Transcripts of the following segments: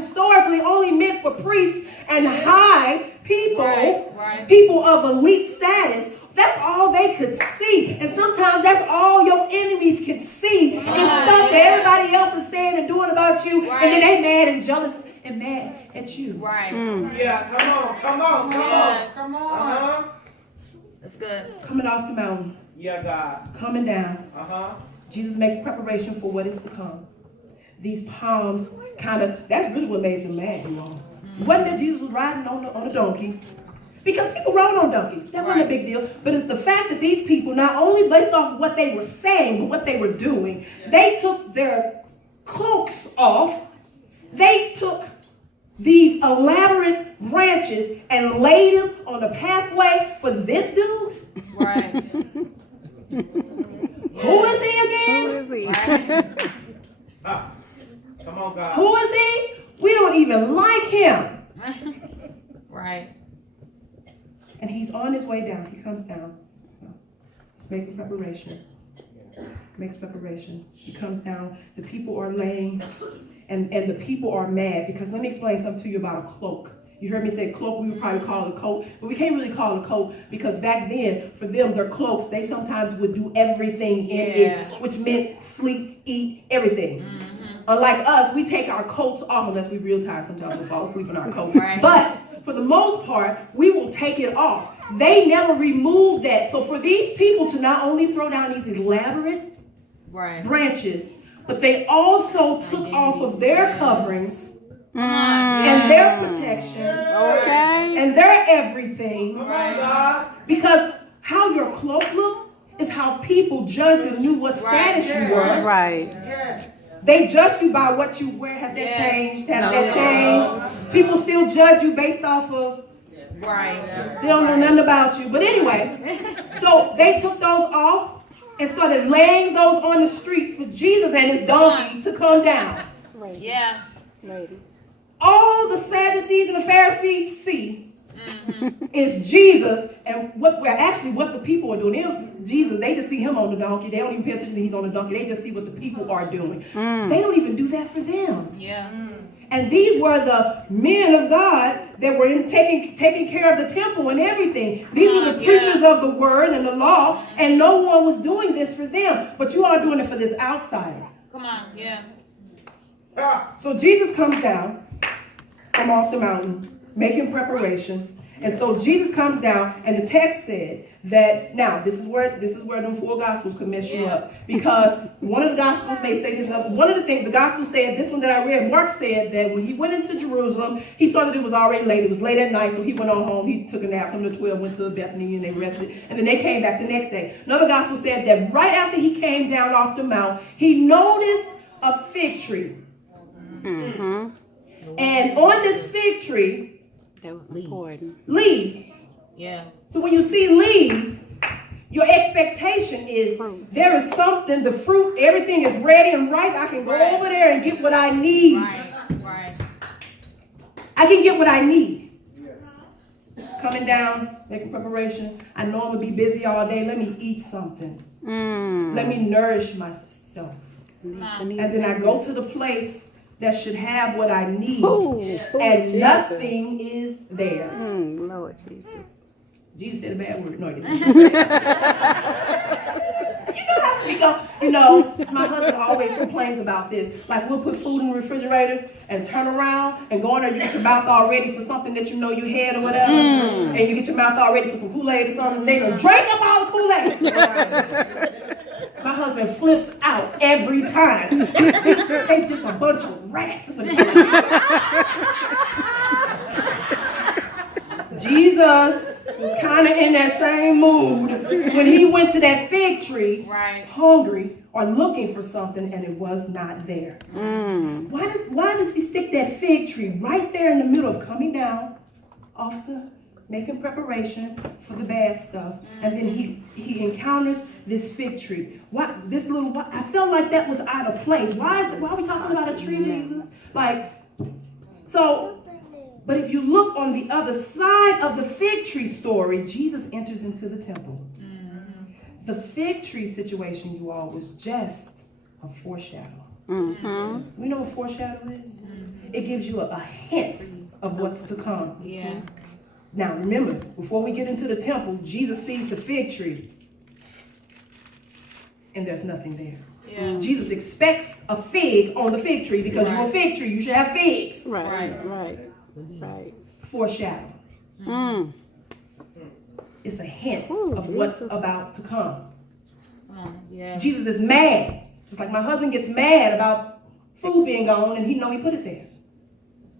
historically only meant for priests and high people, right. people of elite status. That's all they could see. And sometimes that's all your enemies can see is stuff that everybody else is saying and doing about you. And then they mad and jealous and mad at you. Right. Yeah, come on. That's good. Coming off the mountain. Yeah, God. Coming down. Jesus makes preparation for what is to come. These palms that's really what made them mad, you know. Wasn't that Jesus was riding on a donkey? Because people rode on donkeys. That wasn't a big deal. But it's the fact that these people, not only based off of what they were saying, but what they were doing, they took their cloaks off. They took these elaborate branches and laid them on the pathway for this dude. Right. Who is he again? Who is he? Come on, God. Who is he? We don't even like him. Right. And he's on his way down. He comes down. He's making preparation. Makes preparation. He comes down. The people are laying, and the people are mad because let me explain something to you about a cloak. You heard me say cloak, we would probably call it a coat, but we can't really call it a coat because back then, for them, their cloaks, they sometimes would do everything in it, which meant sleep, eat, everything. Unlike us, we take our coats off unless we're real tired. Sometimes we'll fall asleep in our coat. Right. But for the most part, we will take it off. They never removed that. So for these people to not only throw down these elaborate branches, but they also took off of their coverings and their protection and their everything. Because how your cloak looked is how people judged and knew what status you were. Right. They judge you by what you wear. Has that changed? Has that changed? People still judge you based off of they don't know nothing about you. But anyway, so they took those off and started laying those on the streets for Jesus and his donkey to come down. Yeah. All the Sadducees and the Pharisees see is Jesus, and what the people are doing. They just see him on the donkey. They don't even pay attention that he's on the donkey. They just see what the people are doing. They don't even do that for them. Yeah. And these were the men of God that were taking care of the temple and everything. These were the preachers of the word and the law, and no one was doing this for them. But you are doing it for this outsider. Come on, yeah. So Jesus comes down from off the mountain, making preparation. And so Jesus comes down, and the text said that now this is where them four gospels could mess you up, because one of the gospels may say this. One of the things the gospel said, this one that I read, Mark said that when he went into Jerusalem, he saw that it was already late. It was late at night, so he went on home. He took a nap from the 12, went to Bethany, and they rested, and then they came back the next day. Another gospel said that right after he came down off the mount, he noticed a fig tree, and on this fig tree. That was important. Leaves. Yeah. So when you see leaves, your expectation is there is something, the fruit, everything is ready and ripe. I can go over there and get what I need. Right. I can get what I need. Coming down, making preparation. I know I'm going to be busy all day. Let me eat something. Let me nourish myself. And then I go to the place that should have what I need, and Jesus. Nothing is there. Lord Jesus. Jesus said a bad word. No, he didn't. You know how we go. My husband always complains about this. Like we'll put food in the refrigerator and turn around and go in there. You get your mouth all ready for something that you know you had or whatever, and you get your mouth all ready for some Kool-Aid or something. They gonna drink up all the Kool-Aid. My husband flips out every time. They just a bunch of rats. That's what he Jesus was kind of in that same mood when he went to that fig tree, hungry or looking for something, and it was not there. Why does he stick that fig tree right there in the middle of coming down off making preparation for the bad stuff, and then he encounters this fig tree? I felt like that was out of place. Why are we talking about a tree, Jesus? But if you look on the other side of the fig tree story, Jesus enters into the temple. The fig tree situation, you all, was just a foreshadow. We know what foreshadow is? it gives you a hint of what's to come. Yeah. Now remember, before we get into the temple, Jesus sees the fig tree and there's nothing there. Yeah. Jesus expects a fig on the fig tree because you're a fig tree. You should have figs. Right. Foreshadow. It's a hint of what's about to come. Yeah. Jesus is mad. Just like my husband gets mad about food being gone and he know he put it there.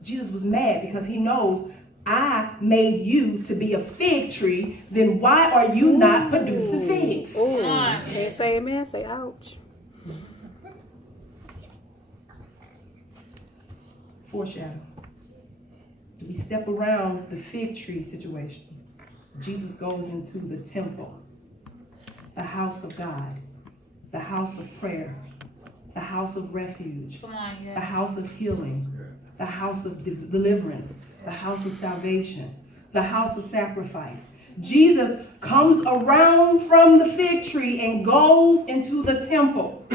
Jesus was mad because he knows I made you to be a fig tree. Then why are you not producing figs? Can't say amen, say ouch. Foreshadow. We step around the fig tree situation. Jesus goes into the temple, the house of God, the house of prayer, the house of refuge, the house of healing, the house of deliverance, the house of salvation, the house of sacrifice. Jesus comes around from the fig tree and goes into the temple,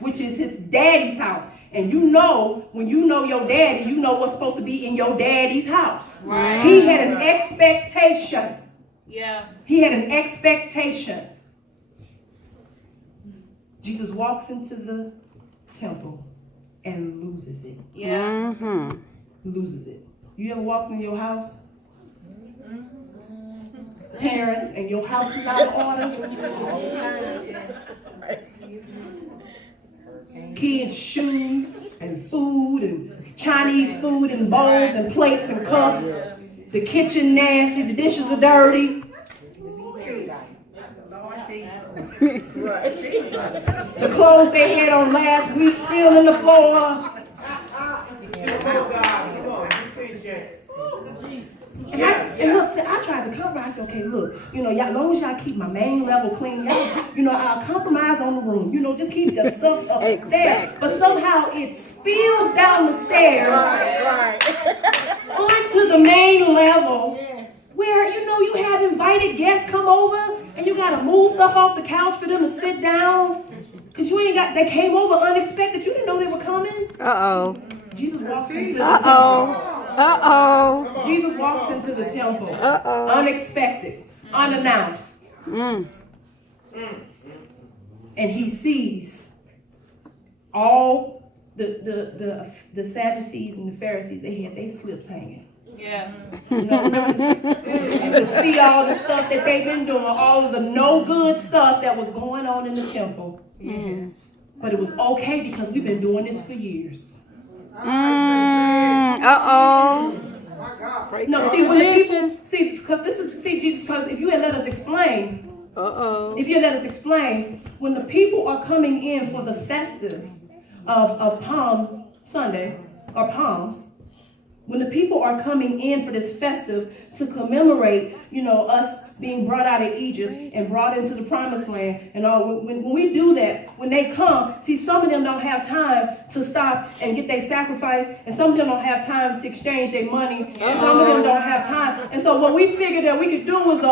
which is his daddy's house. And you know, when you know your daddy, you know what's supposed to be in your daddy's house. Right. He had an expectation. Yeah. He had an expectation. Jesus walks into the temple and loses it. Yeah. Loses it. You ever walked in your house? Parents, and your house is out of order? Kids' shoes and food and Chinese food and bowls and plates and cups. The kitchen nasty, the dishes are dirty. The clothes they had on last week still in the floor. Come on, God. Come on. You teach it. And look, see, I tried to compromise. I said, okay, look, y'all, as long as y'all keep my main level clean, y'all, I'll compromise on the room. Just keep the stuff up there. But somehow it spills down the stairs onto the main level where, you have invited guests come over and you got to move stuff off the couch for them to sit down. Because they came over unexpected. You didn't know they were coming. Uh-oh. Jesus walks into the temple. Jesus walks into the temple. Unexpected, unannounced. And he sees all the Sadducees and the Pharisees, they had their slips hanging. Yeah. You could see all the stuff that they've been doing, all of the no good stuff that was going on in the temple. But it was okay because we've been doing this for years. No, see, when the people, Jesus, because if you had let us explain, when the people are coming in for the festive of Palm Sunday, or Palms, when the people are coming in for this festive to commemorate, us being brought out of Egypt and brought into the promised land and all, when we do that, when they come, see, some of them don't have time to stop and get their sacrifice, and some of them don't have time to exchange their money, and some of them don't have time. And so what we figured that we could do was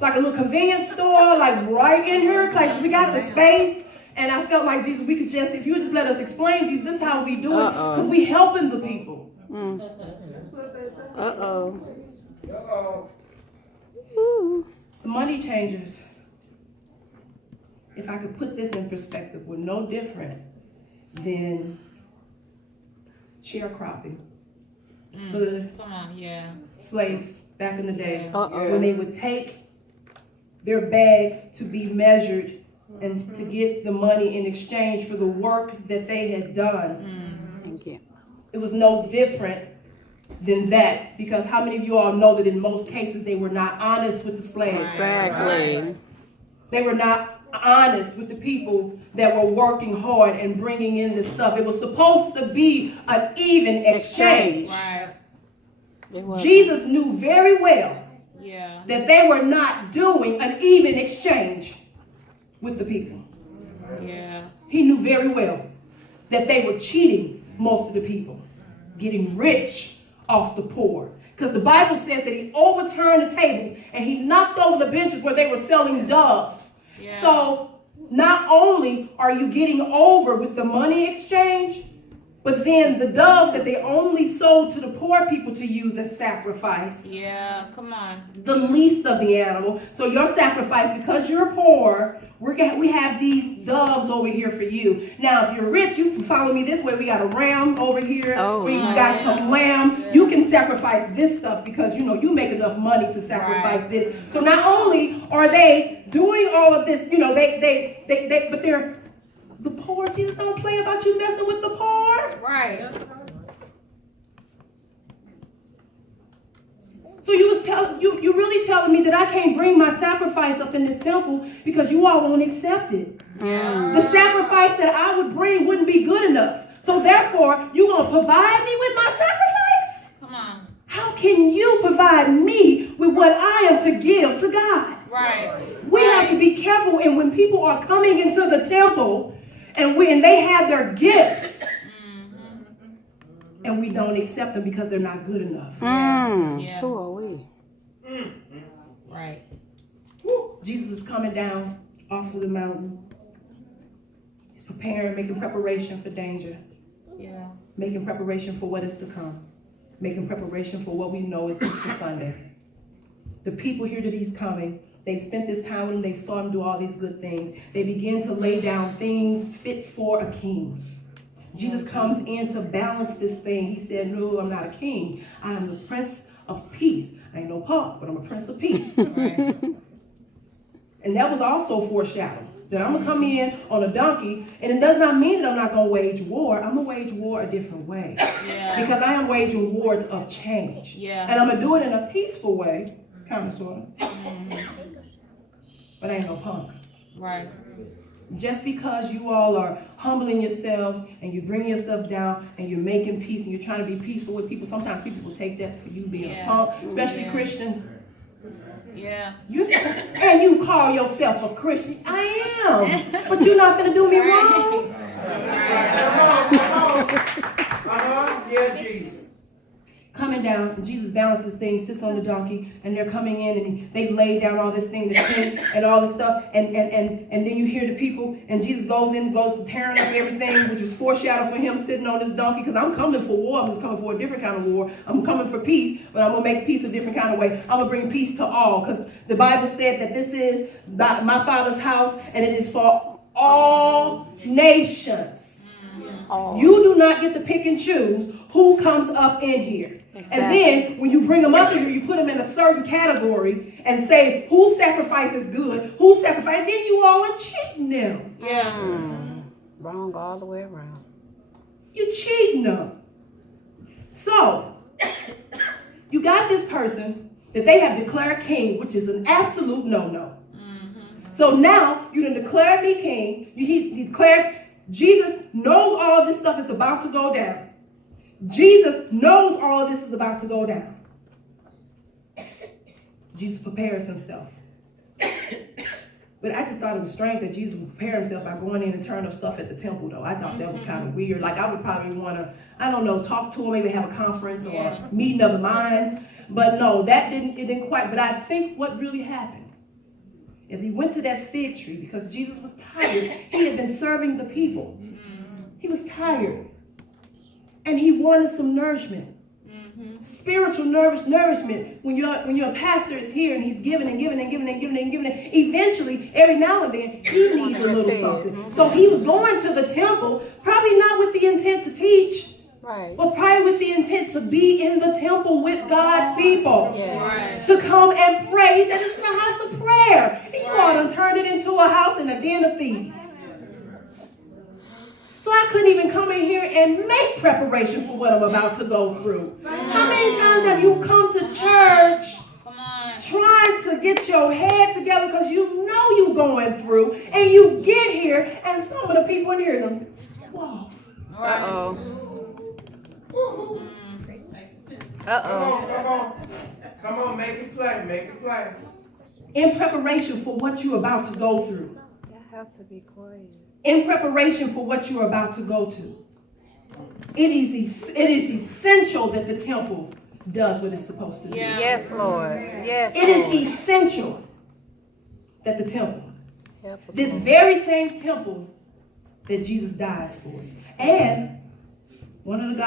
like a little convenience store, like right in here, like we got the space. And I felt like, Jesus, we could just, if you just let us explain, Jesus, this is how we do it, because we helping the people. The money changers, if I could put this in perspective, were no different than sharecropping for the slaves back in the day. When they would take their bags to be measured and to get the money in exchange for the work that they had done. Thank you. It was no different than that, because how many of you all know that in most cases they were not honest with the slaves? Exactly. They were not honest with the people that were working hard and bringing in this stuff. It was supposed to be an even exchange. Jesus knew very well that they were not doing an even exchange with the people. He knew very well that they were cheating most of the people, getting rich off the poor. Because the Bible says that he overturned the tables and he knocked over the benches where they were selling doves. So not only are you getting over with the money exchange, But then the doves that they only sold to the poor people to use as sacrifice. Yeah, come on. The least of the animal. So your sacrifice, because you're poor, we have these doves over here for you. Now, if you're rich, you can follow me this way. We got a ram over here. Oh, We got some lamb. You can sacrifice this stuff because, you make enough money to sacrifice this. So not only are they doing all of this, but they're the poor. Jesus don't play about you messing with the poor. Right. So you really telling me that I can't bring my sacrifice up in this temple because you all won't accept it. Yeah. The sacrifice that I would bring wouldn't be good enough. So therefore, you gonna provide me with my sacrifice? Come on. How can you provide me with what I am to give to God? Right. We have to be careful, and when people are coming into the temple and they have their gifts, and we don't accept them because they're not good enough. Yeah. Who are we? Right. Jesus is coming down off of the mountain. He's preparing, making preparation for danger. Yeah. Making preparation for what is to come. Making preparation for what we know is Easter Sunday. The people here that he's coming, they spent this time with him. They saw him do all these good things. They begin to lay down things fit for a king. Jesus comes in to balance this thing. He said, no, I'm not a king. I am the Prince of Peace. I ain't no punk, but I'm a Prince of Peace. Right? And that was also foreshadowed. That I'm going to come in on a donkey, and it does not mean that I'm not going to wage war. I'm going to wage war a different way. Yeah. Because I am waging wars of change. Yeah. And I'm going to do it in a peaceful way, kind of, sort of. But I ain't no punk. Right. Just because you all are humbling yourselves and you bring yourself down and you're making peace and you're trying to be peaceful with people, sometimes people will take that for you being a punk, especially Christians. Yeah. And you call yourself a Christian. I am. But you're not going to do me wrong. Yeah, Jesus. Coming down, Jesus balances things, sits on the donkey, and they're coming in, and they've laid down all this thing, this tent, and all this stuff, and then you hear the people, and Jesus goes tearing up everything, which was foreshadowed for him sitting on this donkey, because I'm coming for war. I'm just coming for a different kind of war. I'm coming for peace, but I'm going to make peace a different kind of way. I'm going to bring peace to all, because the Bible said that this is my Father's house, and it is for all nations. You do not get to pick and choose who comes up in here. Exactly. And then when you bring them up in here, you put them in a certain category and say who sacrifice is good, who sacrifice, and then you all are cheating them. Yeah. Wrong all the way around. You're cheating them. So you got this person that they have declared king, which is an absolute no-no. So now you done declared me king. He declared. Jesus knows all of this stuff is about to go down. Jesus knows all of this is about to go down. Jesus prepares himself. But I just thought it was strange that Jesus would prepare himself by going in and turning up stuff at the temple, though. I thought that was kind of weird. Like, I would probably want to, I don't know, talk to him, maybe have a conference or a meeting of the minds. But no, it didn't quite. But I think what really happened is he went to that fig tree because Jesus was tired. He had been serving the people. He was tired. And he wanted some nourishment. Spiritual nourishment. When your pastor is here and he's giving and giving and giving and giving and giving, eventually, every now and then, he needs a little something. So he was going to the temple, probably not with the intent to teach, but probably with the intent to be in the temple with God's people. To come and pray. He said, this is a house of prayer. And you all done turned it into a house and a den of thieves. So I couldn't even come in here and make preparation for what I'm about to go through. How many times have you come to church trying to get your head together because you know you're going through, and you get here and some of the people in here them, whoa. Come on, make it play. In preparation for what you're about to go through. You have to be quiet. In preparation for what you're about to go to. It is essential that the temple does what it's supposed to do. Yeah. Yes, Lord. Yes, It is essential that the temple, this very same temple that Jesus dies for, and One of the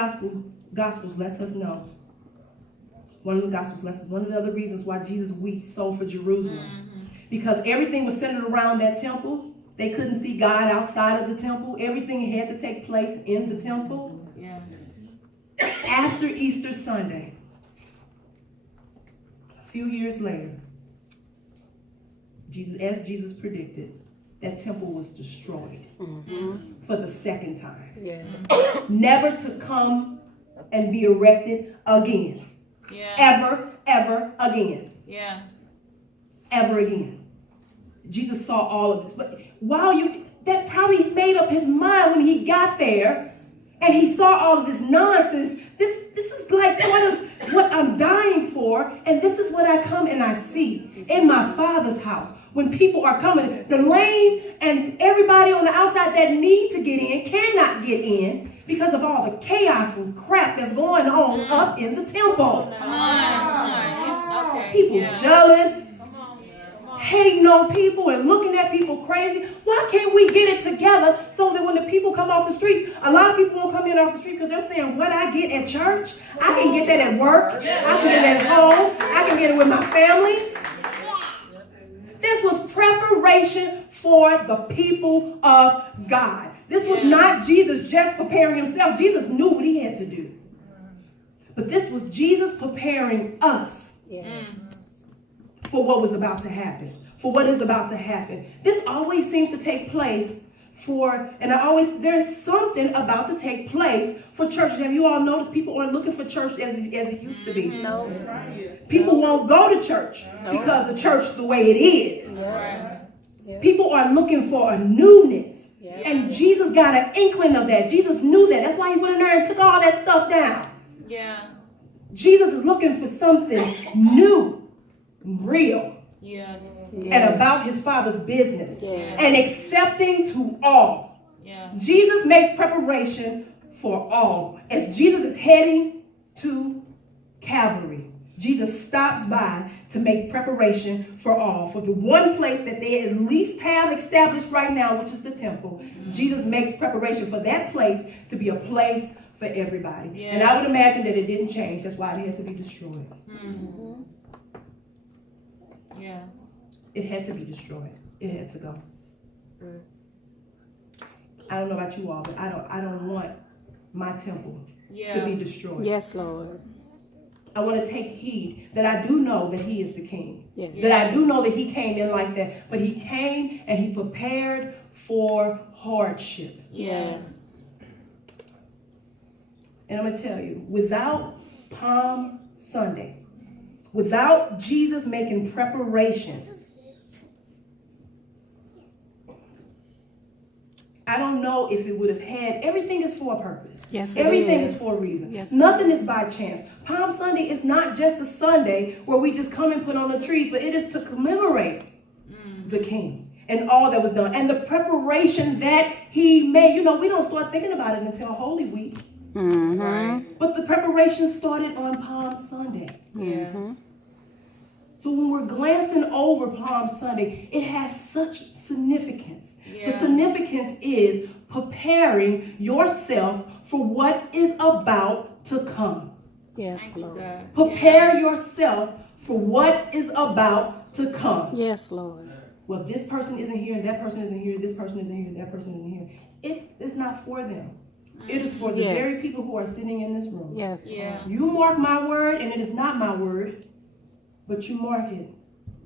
gospels lets us know. One of the other reasons why Jesus weeps so for Jerusalem. Because everything was centered around that temple. They couldn't see God outside of the temple. Everything had to take place in the temple. Yeah. After Easter Sunday, a few years later, as Jesus predicted, that temple was destroyed for the second time. Yeah. Never to come and be erected again. Yeah. Ever again. Yeah. Ever again. Jesus saw all of this. But that probably made up his mind when he got there and he saw all of this nonsense. This is like what I'm dying for, and this is what I come and I see in my Father's house. When people are coming, the lame and everybody on the outside that need to get in cannot get in because of all the chaos and crap that's going on up in the temple. Come on. Okay. People Yeah. jealous, hating on people and looking at people crazy. Why can't we get it together so that when the people come off the streets, a lot of people won't come in off the street because they're saying, what I get at church, I can get that at work, I can get it at home, I can get it with my family. This was preparation for the people of God. This was not Jesus just preparing himself. Jesus knew what he had to do. But this was Jesus preparing us. Yes. For what was about to happen, for what is about to happen. This always seems to take place there's something about to take place for churches. Have you all noticed people aren't looking for church as it used to be? No. People won't go to church because the church the way it is. Yeah. People are looking for a newness. Yeah. And Jesus got an inkling of that. Jesus knew that. That's why he went in there and took all that stuff down. Yeah. Jesus is looking for something new, real. Yes. And about his Father's business. Yes. And accepting to all. Yeah. Jesus makes preparation for all. As Jesus is heading to Calvary, Jesus stops by to make preparation for all. For the one place that they at least have established right now, which is the temple, Jesus makes preparation for that place to be a place for everybody. Yes. And I would imagine that it didn't change. That's why it had to be destroyed. Yeah. It had to be destroyed. It had to go. I don't know about you all, but I don't want my temple to be destroyed. Yes, Lord. I want to take heed that I do know that he is the king. Yes. That I do know that he came in like that. But he came and he prepared for hardship. Yes. And I'm going to tell you, without Palm Sunday, without Jesus making preparations, I don't know if it would have had, everything is for a purpose. Yes, it Everything is. is for a reason. Yes, Nothing is by chance. Palm Sunday is not just a Sunday where we just come and put on the trees, but it is to commemorate the King and all that was done. And the preparation that he made. You know, we don't start thinking about it until Holy Week. Mm-hmm. But the preparation started on Palm Sunday. Yeah. So when we're glancing over Palm Sunday, it has such significance. Yeah. The significance is preparing yourself for what is about to come. Yes, Lord. God. Prepare yourself for what is about to come. Yes, Lord. Well, this person isn't here, and that person isn't here, this person isn't here, and that person isn't here. It's not for them. It is for the Yes. very people who are sitting in this room. Yes. Yeah. You mark my word, and it is not my word, but you mark it.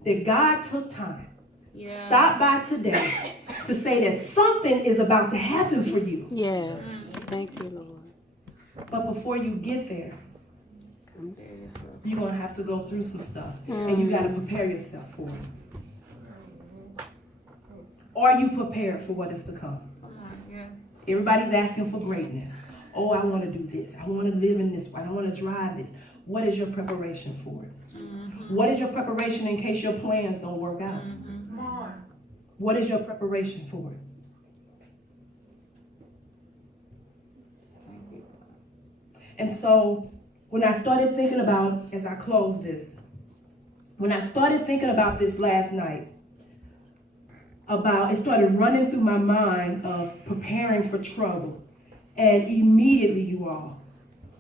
That God took time. Yeah. Stop by today to say that something is about to happen for you. Yes. Thank you, Lord. But before you get there, you're going to have to go through some stuff. And you got to prepare yourself for it. Are you prepared for what is to come? Yeah. Everybody's asking for greatness. Oh, I want to do this. I want to live in this way. I want to drive this. What is your preparation for it? What is your preparation in case your plans don't work out? What is your preparation for it? And so when I started thinking about, as I close this, when I started thinking about this last night, it started running through my mind of preparing for trouble And immediately, you all,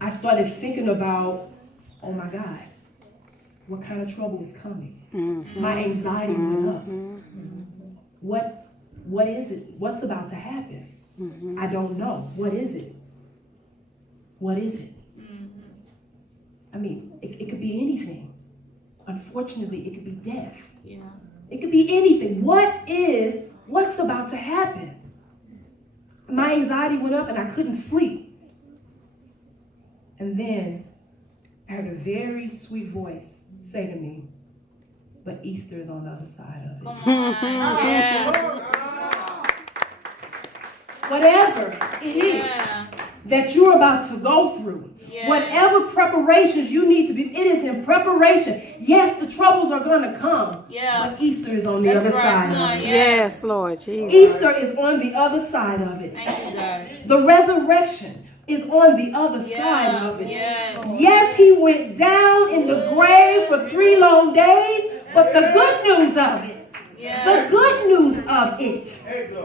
I started thinking about, oh my God, what kind of trouble is coming? My anxiety went up. What is it? What's about to happen? I don't know. What is it? What is it? I mean, it could be anything. Unfortunately, it could be death. Yeah. It could be anything. What's about to happen? My anxiety went up and I couldn't sleep. And then I heard a very sweet voice say to me, but Easter is on the other side of it. Come on. Yeah. Whatever it is Yeah. that you're about to go through, Yeah. whatever preparations you need to be, it is in preparation. Yes, the troubles are going to come, Yeah. but Easter is on the That's other right. side Come on, of it. yeah. Yes, Lord Jesus. Easter is on the other side of it. Thank you, God. The resurrection is on the other side Yeah. of it. Yes. Yes, he went down in the grave for 3 long days, but the good news of it, Yeah. the good news of it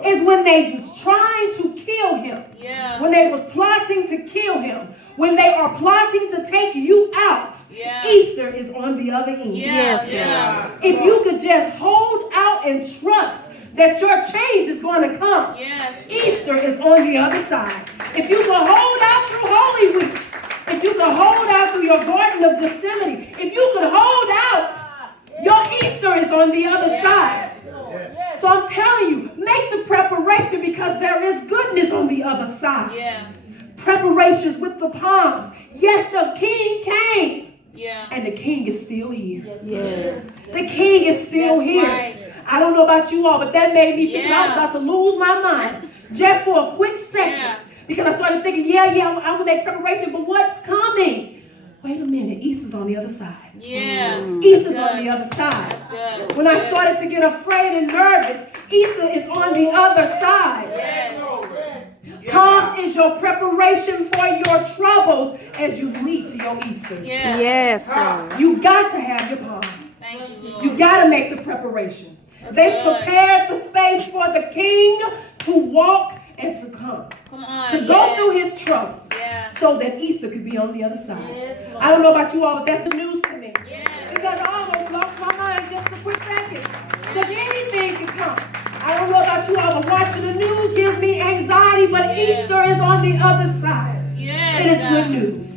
is when they was trying to kill him, Yeah. when they was plotting to kill him, when they are plotting to take you out, Yeah. Easter is on the other end. Yeah. Yes, Yeah. If you could just hold out and trust that your change is going to come, Yes. Easter is on the other side. If you can hold out through Holy Week, if you can hold out through your Garden of Gethsemane, if you can hold out, your Easter is on the other side. So I'm telling you, make the preparation because there is goodness on the other side. Yeah. Preparations with the palms. Yes, the King came, Yeah. and the King is still here. Yes. The King is still That's here. right. I don't know about you all, but that made me think I was Yeah. about to lose my mind just for a quick second. Yeah. Because I started thinking, I'm going to make preparation, but what's coming? Wait a minute, Easter's on the other side. Yeah. Easter's That's on the good. other side. That's good. When I started to get afraid and nervous, Easter is on the other side. Yes. Palms is your preparation for your troubles as you lead to your Easter. Yeah. Yes, Lord. You got to have your palms. Thank you, Lord. You got to make the preparation. They good. prepared the space for the King to walk and to come. Come on. To go through his troubles. Yeah. So that Easter could be on the other side. Yes, Lord. I don't know about you all, but that's the news to me. Yes. Because I almost lost my mind just a quick second. Because anything can come. I don't know about you all, but watching the news gives me anxiety, but Yeah. Easter is on the other side. Yes. It is God. good news.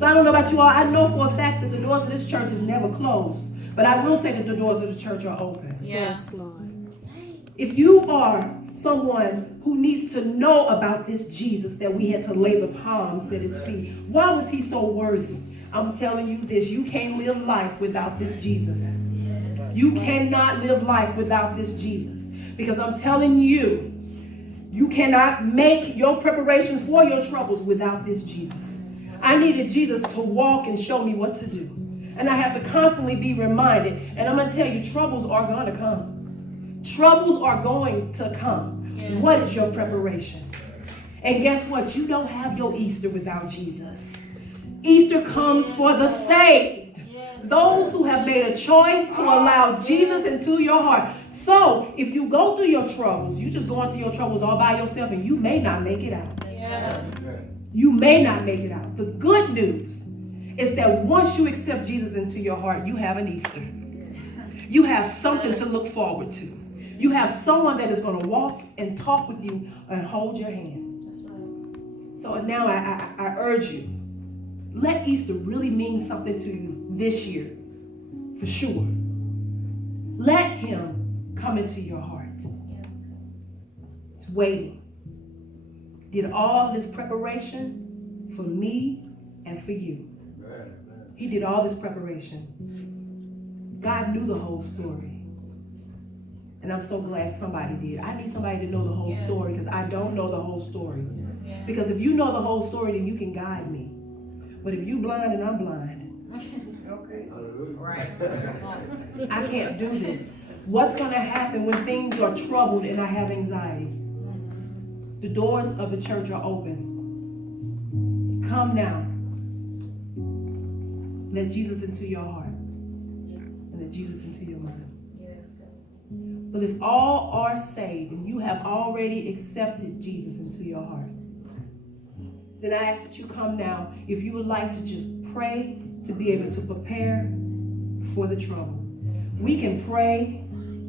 So I don't know about you all. I know for a fact that the doors of this church is never closed. But I will say that the doors of the church are open. Yes. Yes, Lord. If you are someone who needs to know about this Jesus that we had to lay the palms at his feet, why was he so worthy? I'm telling you this, you can't live life without this Jesus. You cannot live life without this Jesus. Because I'm telling you, you cannot make your preparations for your troubles without this Jesus. I needed Jesus to walk and show me what to do. And I have to constantly be reminded. And I'm going to tell you, troubles are going to come. Troubles are going to come. Yeah. What is your preparation? And guess what? You don't have your Easter without Jesus. Easter comes for the saved. Those who have made a choice to allow Jesus into your heart. So, if you go through your troubles, you just going through your troubles all by yourself and you may not make it out. Yeah. You may not make it out. The good news is that once you accept Jesus into your heart, you have an Easter. You have something to look forward to. You have someone that is going to walk and talk with you and hold your hand. So now I urge you, let Easter really mean something to you this year, for sure. Let him come into your heart. It's waiting. Did all this preparation for me and for you. He did all this preparation. God knew the whole story. And I'm so glad somebody did. I need somebody to know the whole story because I don't know the whole story. Yeah. Because if you know the whole story, then you can guide me. But if you blind and I'm blind, Right. I can't do this. What's going to happen when things are troubled and I have anxiety? The doors of the church are open. Come now. Let Jesus into your heart. And let Jesus into your mind. The But if all are saved and you have already accepted Jesus into your heart, then I ask that you come now if you would like to just pray to be able to prepare for the trouble. We can pray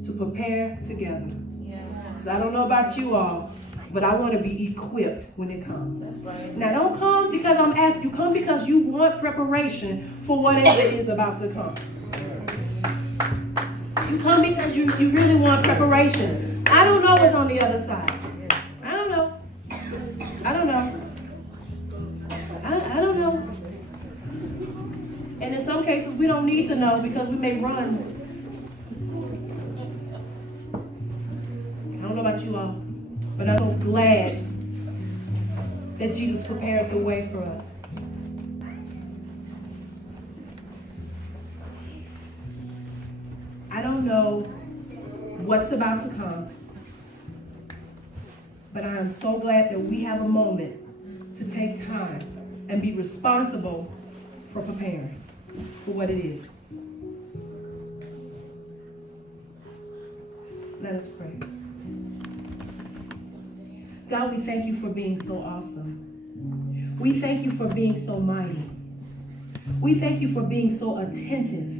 to prepare together. Because I don't know about you all, but I want to be equipped when it comes. That's right. Now don't come because I'm asking you. Come because you want preparation for whatever is about to come. You come because you really want preparation. I don't know what's on the other side. I don't know. I don't know. I don't know. And in some cases, we don't need to know because we may run. I don't know about you all, but I'm so glad that Jesus prepared the way for us. I don't know what's about to come, but I am so glad that we have a moment to take time and be responsible for preparing for what it is. Let us pray. God, we thank you for being so awesome. We thank you for being so mighty. We thank you for being so attentive.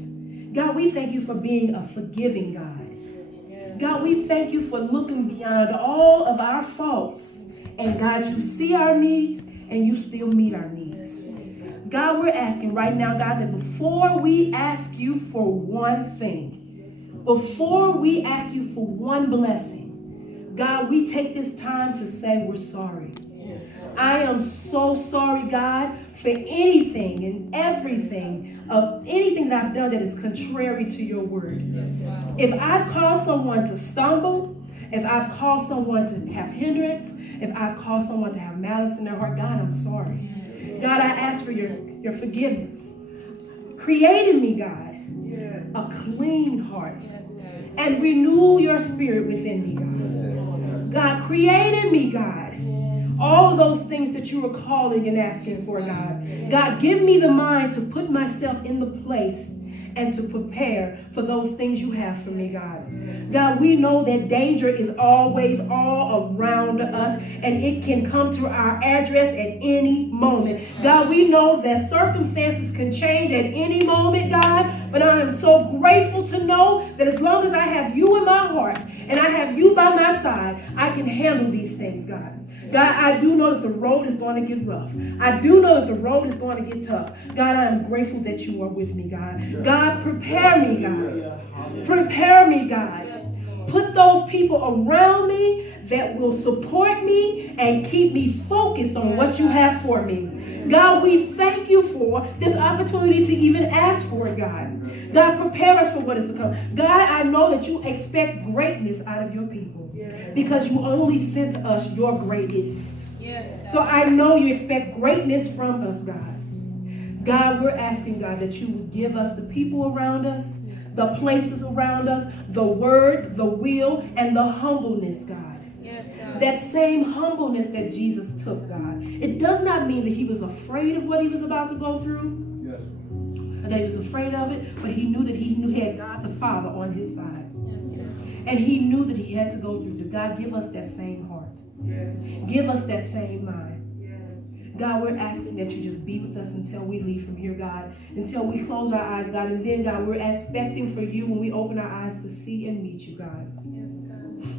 God, we thank you for being a forgiving God. God, we thank you for looking beyond all of our faults. And God, you see our needs and you still meet our needs. God, we're asking right now, God, that before we ask you for one thing, before we ask you for one blessing, God, we take this time to say we're sorry. I am so sorry, God, for anything and everything of anything that I've done that is contrary to your word. If I've caused someone to stumble, if I've caused someone to have hindrance, if I've caused someone to have malice in their heart, God, I'm sorry. God, I ask for your forgiveness. Create in me, God, a clean heart and renew your spirit within me, God. God, create in me, God, all of those things that you are calling and asking for, God. God, give me the mind to put myself in the place and to prepare for those things you have for me, God. God, we know that danger is always all around us and it can come to our address at any moment. God, we know that circumstances can change at any moment, God, but I am so grateful to know that as long as I have you in my heart and I have you by my side, I can handle these things, God. God, I do know that the road is going to get rough. I do know that the road is going to get tough. God, I am grateful that you are with me, God. God, prepare me, God. Prepare me, God. Put those people around me that will support me and keep me focused on what you have for me. God, we thank you for this opportunity to even ask for it, God. God, prepare us for what is to come. God, I know that you expect greatness out of your people because you only sent us your greatest. So I know you expect greatness from us, God. God, we're asking, God, that you would give us the people around us, the places around us, the word, the will, and the humbleness, God. That same humbleness that Jesus took, God. It does not mean that he was afraid of what he was about to go through. That he was afraid of it, but he knew that he had God the Father on his side. And he knew that he had to go through this. God, give us that same heart. Give us that same mind. God, we're asking that you just be with us until we leave from here, God. Until we close our eyes, God. And then, God, we're expecting for you when we open our eyes to see and meet you, God.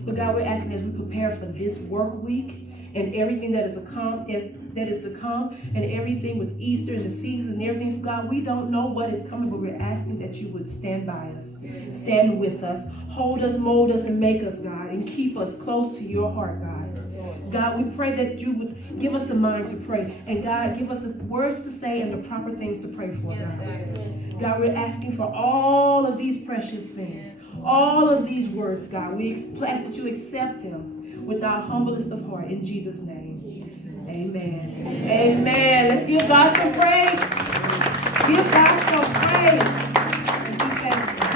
But God, we're asking as we prepare for this work week and everything that is to come, and everything with Easter and the season and everything, God, we don't know what is coming, but we're asking that you would stand by us, stand with us, hold us, mold us, and make us, God, and keep us close to your heart, God. God, we pray that you would give us the mind to pray, and God, give us the words to say and the proper things to pray for, God. God, we're asking for all of these precious things, all of these words, God. We ask that you accept them with our humblest of heart. In Jesus' name, amen. Amen. Let's give God some praise. Give God some praise. And be thankful.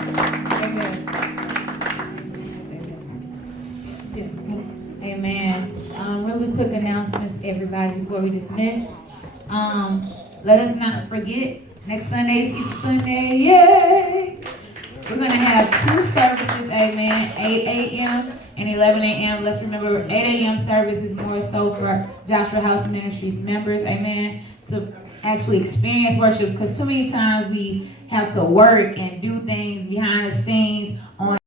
Amen. Amen. Yes. Amen. Really quick announcements, everybody, before we dismiss. Let us not forget, next Sunday is Easter Sunday. Yay! We're gonna have 2 services, amen, 8 a.m. and 11 a.m. Let's remember 8 a.m. service is more so for Joshua House Ministries members, amen, to actually experience worship, because too many times we have to work and do things behind the scenes on